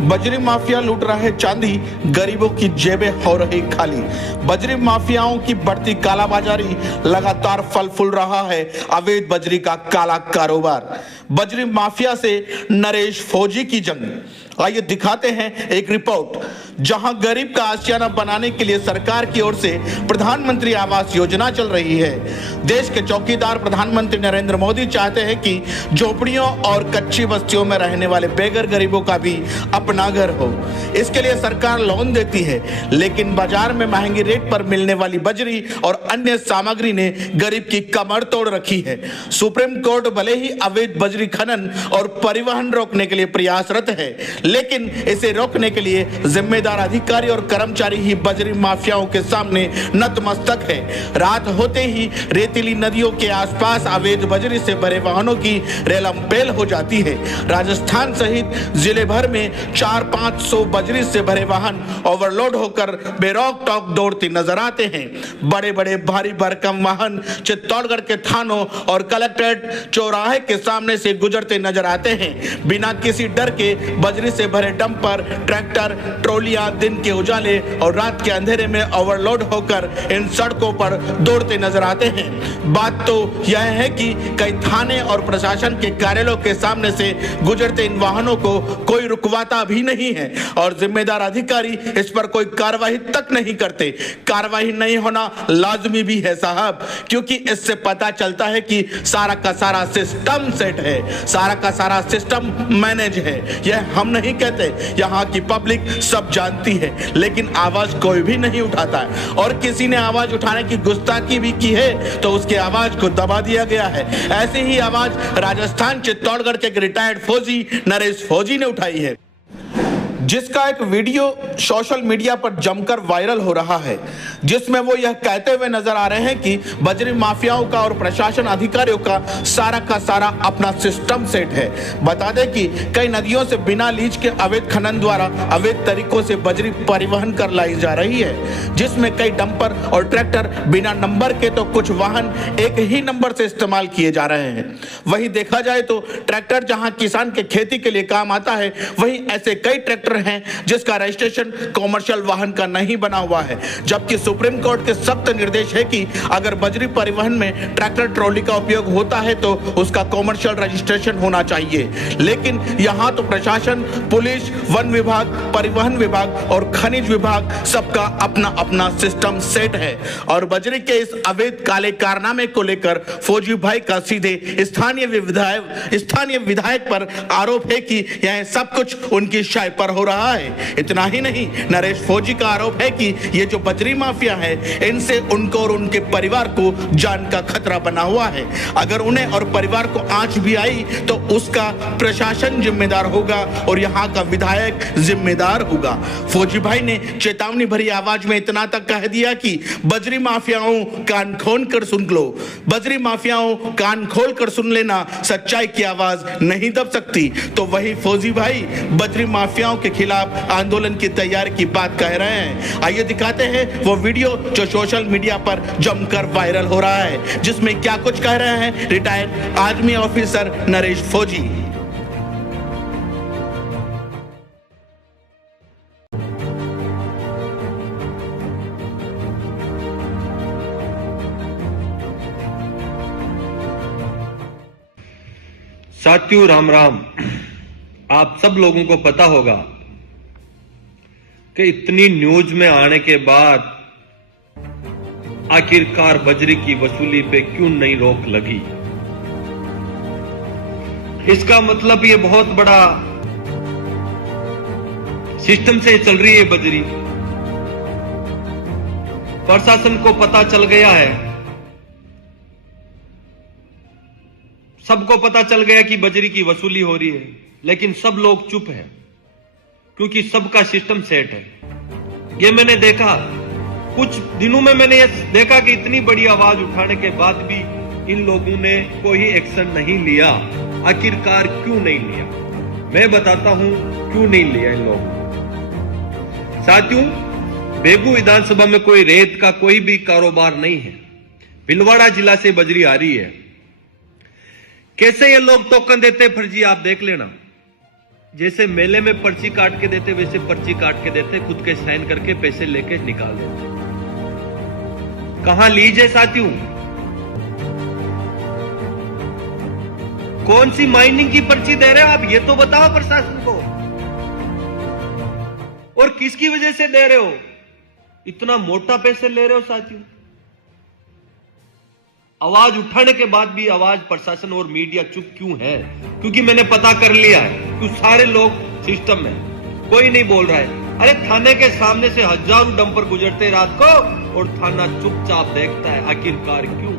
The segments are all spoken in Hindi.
बजरी माफिया लूट रहे चांदी, गरीबों की जेबें हो रही खाली। बजरी माफियाओं की बढ़ती कालाबाजारी, लगातार फल फूल रहा है अवैध बजरी का काला कारोबार। बजरी माफिया से नरेश फौजी की जंग। आइए दिखाते हैं एक रिपोर्ट, जहां गरीब का आशियाना बनाने के लिए सरकार की ओर से प्रधानमंत्री आवास योजना चल रही है। देश के चौकीदार प्रधानमंत्री नरेंद्र मोदी चाहते हैं कि झोपड़ियों और कच्ची बस्तियों में रहने वाले बेघर गरीबों का भी अपना घर हो। इसके लिए सरकार लोन देती है, लेकिन बाजार में महंगी रेट पर मिलने वाली बजरी और अन्य सामग्री ने गरीब की कमर तोड़ रखी है। सुप्रीम कोर्ट भले ही अवैध बजरी खनन और परिवहन रोकने के लिए प्रयासरत है, लेकिन इसे रोकने के लिए जिम्मेदार अधिकारी और कर्मचारी ही बजरी माफियाओं के सामने नतमस्तक है। रात होते ही रेतीली नदियों के आसपास अवैध बजरी से भरे वाहनों की रेलमपेल हो जाती है। राजस्थान सहित जिले भर में 400-500 बजरी से भरे वाहन ओवरलोड होकर बेरोक टोक दौड़ते नजर आते हैं। बड़े बड़े भारी भरकम वाहन चित्तौड़गढ़ के थानों और कलेक्ट्रेट चौराहे के सामने से गुजरते नजर आते हैं। बिना किसी डर के बजरी से भरे डंपर, ट्रैक्टर, ट्रॉलियां दिन के उजाले और रात के अंधेरे में ओवरलोड होकर इन सड़कों पर दौड़ते नजर आते हैं। बात तो यह है कि कई थाने और प्रशासन के कार्यालयों के सामने से गुजरते इन वाहनों को कोई रुकवाता भी नहीं है और जिम्मेदार अधिकारी इस पर कोई कार्रवाई तक नहीं करते। कार्रवाई नहीं होना लाजमी भी है साहब, क्योंकि इससे पता चलता है कि सारा का सारा सिस्टम सेट है, सारा का सारा सिस्टम मैनेज है। यह हम नहीं कहते, यहाँ की पब्लिक सब जानती है, लेकिन आवाज कोई भी नहीं उठाता है। और किसी ने आवाज उठाने की गुस्ताखी भी की है तो उसके आवाज को दबा दिया गया है। ऐसी ही आवाज राजस्थान चित्तौड़गढ़ के रिटायर्ड फौजी नरेश फौजी ने उठाई है, जिसका एक वीडियो सोशल मीडिया पर जमकर वायरल हो रहा है, जिसमें वो यह कहते हुए नजर आ रहे हैं कि बजरी माफियाओं का और प्रशासन अधिकारियों का सारा अपना सिस्टम सेट है। बता दें कि कई नदियों से बिना लीज के अवैध खनन द्वारा अवैध तरीकों से बजरी परिवहन कर लाई जा रही है, जिसमें कई डंपर और ट्रैक्टर बिना नंबर के तो कुछ वाहन एक ही नंबर से इस्तेमाल किए जा रहे हैं। वहीं देखा जाए तो ट्रैक्टर जहां किसान के खेती के लिए काम आता है, वहीं ऐसे कई ट्रैक्टर हैं जिसका रजिस्ट्रेशन कॉमर्शियल वाहन का नहीं बना हुआ है। जबकि सुप्रीम कोर्ट के सख्त निर्देश है कि अगर बजरी परिवहन में ट्रैक्टर ट्रॉली का उपयोग होता है तो उसका कॉमर्शियल रजिस्ट्रेशन होना चाहिए। लेकिन यहां तो प्रशासन, पुलिस, वन विभाग, परिवहन विभाग और खनिज विभाग सबका अपना अपना सिस्टम सेट है। और बजरी के इस अवैध काले कारनामे को लेकर फौजी भाई का सीधे स्थानीय विधायक पर आरोप है कि यह सब कुछ उनकी शाय पर हो रहा है। इतना ही नहीं, नरेश फौजी का आरोप है कि ये जो बजरी माफिया है, इनसे उनको और उनके परिवार को जान का खतरा बना हुआ है। अगर उन्हें और परिवार को आंच भी आई तो उसका प्रशासन जिम्मेदार होगा और यहाँ का विधायक जिम्मेदार होगा। फौजी भाई ने चेतावनी भरी आवाज में इतना तक कह दिया कि बजरी माफियाओं कान खोल कर सुन लो, बजरी माफियाओं कान खोल कर सुन लेना, सच्चाई की आवाज नहीं दब सकती। तो वही फौजी भाई बजरी माफियाओं के खिलाफ आंदोलन की तैयारी की बात कह रहे हैं। आइए दिखाते हैं वो वीडियो जो सोशल मीडिया पर जमकर वायरल हो रहा है, जिसमें क्या कुछ कह रहे हैं रिटायर्ड आर्मी ऑफिसर नरेश फौजी। साथियों राम राम। आप सब लोगों को पता होगा कि इतनी न्यूज में आने के बाद आखिरकार बजरी की वसूली पे क्यों नहीं रोक लगी। इसका मतलब ये बहुत बड़ा सिस्टम से चल रही है बजरी। प्रशासन को पता चल गया है, सबको पता चल गया कि बजरी की वसूली हो रही है, लेकिन सब लोग चुप हैं क्योंकि सबका सिस्टम सेट है। ये मैंने देखा, कुछ दिनों में मैंने ये देखा कि इतनी बड़ी आवाज उठाने के बाद भी इन लोगों ने कोई एक्शन नहीं लिया। आखिरकार क्यों नहीं लिया, मैं बताता हूं क्यों नहीं लिया इन लोगों ने। साथियों, बेगू विधानसभा में कोई रेत का कोई भी कारोबार नहीं है। भिलवाड़ा जिला से बजरी आ रही है। कैसे ये लोग टोकन देते फर्जी, आप देख लेना। जैसे मेले में पर्ची काट के देते वैसे पर्ची काट के देते, खुद के साइन करके पैसे लेके निकाल देते। कहां लीजिए साथियों, कौन सी माइनिंग की पर्ची दे रहे हो आप, ये तो बताओ प्रशासन को, और किसकी वजह से दे रहे हो, इतना मोटा पैसे ले रहे हो साथियों। आवाज उठाने के बाद भी आवाज प्रशासन और मीडिया चुप क्यों है? क्योंकि मैंने पता कर लिया है कि सारे लोग सिस्टम में, कोई नहीं बोल रहा है। अरे थाने के सामने से हजारों डंपर गुजरते रात को और थाना चुपचाप देखता है, आखिरकार क्यों?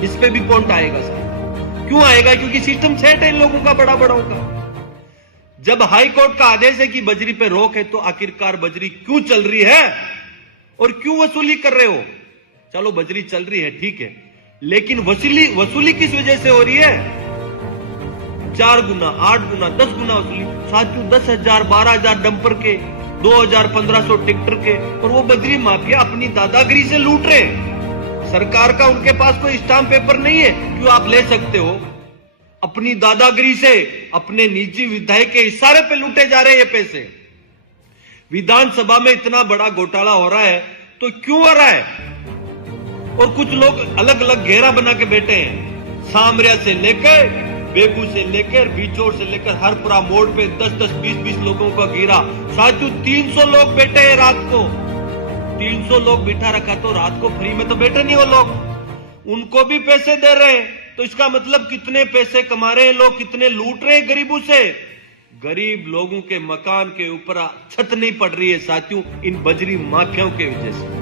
इस पे भी पॉइंट आएगा सर, क्यों आएगा? क्योंकि सिस्टम सेट है इन लोगों का, बड़ा बड़ा का। जब हाई कोर्ट का आदेश है कि बजरी पे रोक है, तो आखिरकार बजरी क्यों चल रही है और क्यों वसूली कर रहे हो? चलो बजरी चल रही है ठीक है, लेकिन वसूली किस वजह से हो रही है? 4 गुना, 8 गुना, 10 गुना वसूली साथियों। 10,000, 12,000 डंपर के, 2,000, 1,500 ट्रैक्टर के, और वो बजरी माफिया अपनी दादागिरी से लूट रहे। सरकार का उनके पास कोई स्टाम्प पेपर नहीं है, क्यों आप ले सकते हो? अपनी दादागिरी से अपने निजी विधायक के इशारे पे लूटे जा रहे हैं ये पैसे। विधानसभा में इतना बड़ा घोटाला हो रहा है तो क्यों हो रहा है? और कुछ लोग अलग अलग घेरा बना के बैठे हैं, सामरिया से लेकर, बेगू से लेकर, बिचौर से लेकर, हरपुरा मोड़ पे 10-10, 20-20 लोगों का घेरा। साथियों 300 लोग बैठे हैं रात को, 300 लोग बिठा रखा, तो रात को फ्री में तो बैठे नहीं वो लोग, उनको भी पैसे दे रहे हैं। तो इसका मतलब कितने पैसे कमा रहे हैं लोग, कितने लूट रहे हैं गरीबों से। गरीब लोगों के मकान के ऊपर छत नहीं पड़ रही है साथियों, इन बजरी माफियाओं के वजह से।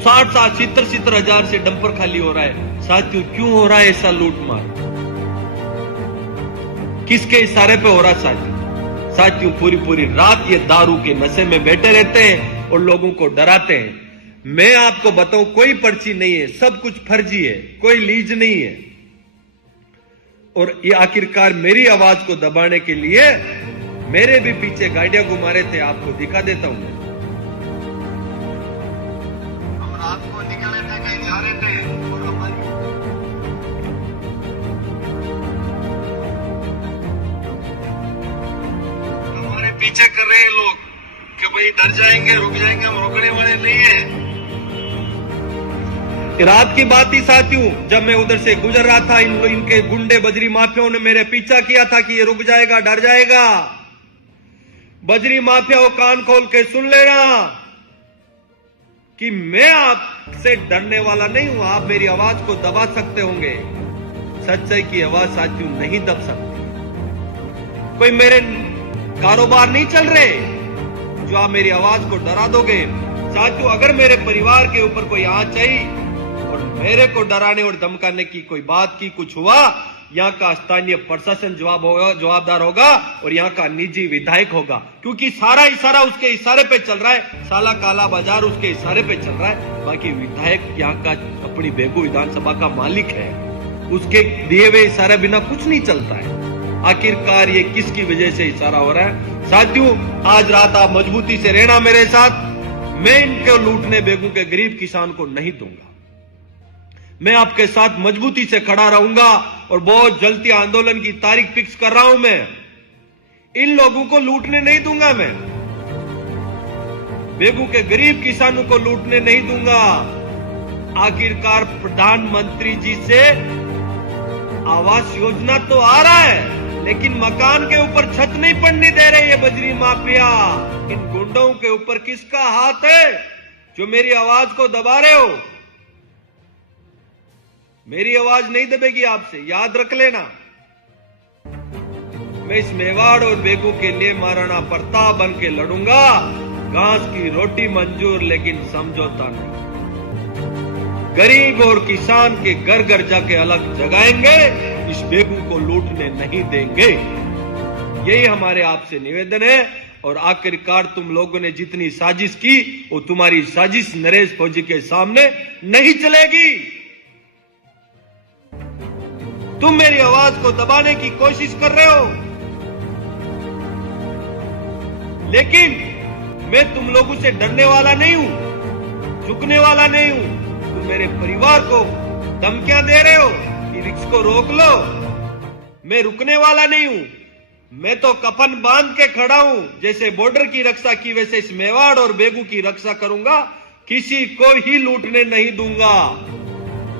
60-60, 70-70 हजार से डंपर खाली हो रहा है साथियों। क्यों हो रहा है ऐसा लूटमार? किसके इशारे पे हो रहा है साथियों? पूरी रात ये दारू के नशे में बैठे रहते हैं और लोगों को डराते हैं। मैं आपको बताऊं, कोई पर्ची नहीं है, सब कुछ फर्जी है, कोई लीज नहीं है। और ये आखिरकार मेरी आवाज को दबाने के लिए मेरे भी पीछे गाड़ियां घुमा रहे थे, आपको दिखा देता हूं। हम रात को निकले थे, कहीं जा रहे थे, और हमारे पीछे कर रहे हैं लोग कि भाई डर जाएंगे, रुक जाएंगे, हम रुकने वाले नहीं है। रात की बात ही साथियों, जब मैं उधर से गुजर रहा था, इनके गुंडे बजरी माफियाओं ने मेरे पीछा किया था कि ये रुक जाएगा, डर जाएगा। बजरी माफिया वो कान खोल के सुन लेना कि मैं आपसे डरने वाला नहीं हूं, आप मेरी आवाज को दबा सकते होंगे, सच्चाई की आवाज साथियों नहीं दब सकती। कोई मेरे कारोबार नहीं चल रहे जो आप मेरी आवाज को डरा दोगे साथियों। अगर मेरे परिवार के ऊपर कोई आंच आई और मेरे को डराने और धमकाने की कोई बात की, कुछ हुआ, यहाँ का स्थानीय प्रशासन जवाबदार होगा और यहाँ का निजी विधायक होगा, क्योंकि सारा इशारा उसके इशारे पे चल रहा है, साला काला बाजार उसके इशारे पे चल रहा है। बाकी विधायक यहाँ का अपनी बेगू विधानसभा का मालिक है, उसके दिए हुए इशारे बिना कुछ नहीं चलता है। आखिरकार ये किसकी वजह से इशारा हो रहा है साथियों? आज रात आप मजबूती से रहना मेरे साथ, मैं इनको लूटने बेगू के गरीब किसान को नहीं दूंगा। मैं आपके साथ मजबूती से खड़ा रहूंगा और बहुत जल्दी आंदोलन की तारीख फिक्स कर रहा हूं। मैं इन लोगों को लूटने नहीं दूंगा, मैं बेगू के गरीब किसानों को लूटने नहीं दूंगा। आखिरकार प्रधानमंत्री जी से आवास योजना तो आ रहा है, लेकिन मकान के ऊपर छत नहीं पड़ने दे रहे ये बजरी माफिया। इन गुंडों के ऊपर किसका हाथ है जो मेरी आवाज को दबा रहे हो? मेरी आवाज नहीं दबेगी आपसे, याद रख लेना। मैं इस मेवाड़ और बेगू के लिए महाराणा प्रताप बन के लड़ूंगा। घास की रोटी मंजूर, लेकिन समझौता नहीं। गरीब और किसान के घर घर जाके अलग जगाएंगे, इस बेगू को लूटने नहीं देंगे। यही हमारे आपसे निवेदन है। और आखिरकार तुम लोगों ने जितनी साजिश की, वो तुम्हारी साजिश नरेश फौजी के सामने नहीं चलेगी। तुम मेरी आवाज को दबाने की कोशिश कर रहे हो, लेकिन मैं तुम लोगों से डरने वाला नहीं हूं, झुकने वाला नहीं हूं। तुम मेरे परिवार को धमकियां दे रहे हो कि रिक्शा को रोक लो, मैं रुकने वाला नहीं हूं। मैं तो कफन बांध के खड़ा हूं, जैसे बॉर्डर की रक्षा की वैसे इस मेवाड़ और बेगू की रक्षा करूंगा, किसी को ही लूटने नहीं दूंगा।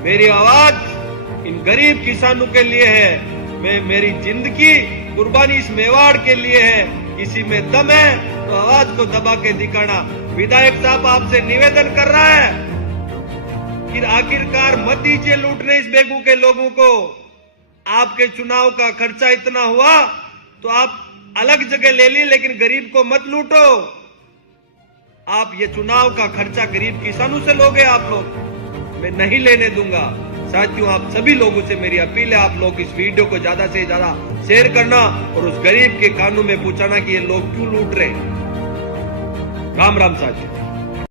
मेरी आवाज इन गरीब किसानों के लिए है, मेरी जिंदगी कुर्बानी इस मेवाड़ के लिए है। किसी में दम है तो आवाज को दबा के दिखाना। विधायक साहब आपसे निवेदन कर रहा है कि आखिरकार मत दीजिए लूटने इस बेगू के लोगों को। आपके चुनाव का खर्चा इतना हुआ तो आप अलग जगह ले ली, लेकिन गरीब को मत लूटो। आप ये चुनाव का खर्चा गरीब किसानों से लोगे आप लोग, मैं नहीं लेने दूंगा। साथियों, आप सभी लोगों से मेरी अपील है, आप लोग इस वीडियो को ज्यादा से ज्यादा शेयर करना और उस गरीब के कानों में पूछाना कि ये लोग क्यों लूट रहे। राम राम साथियों।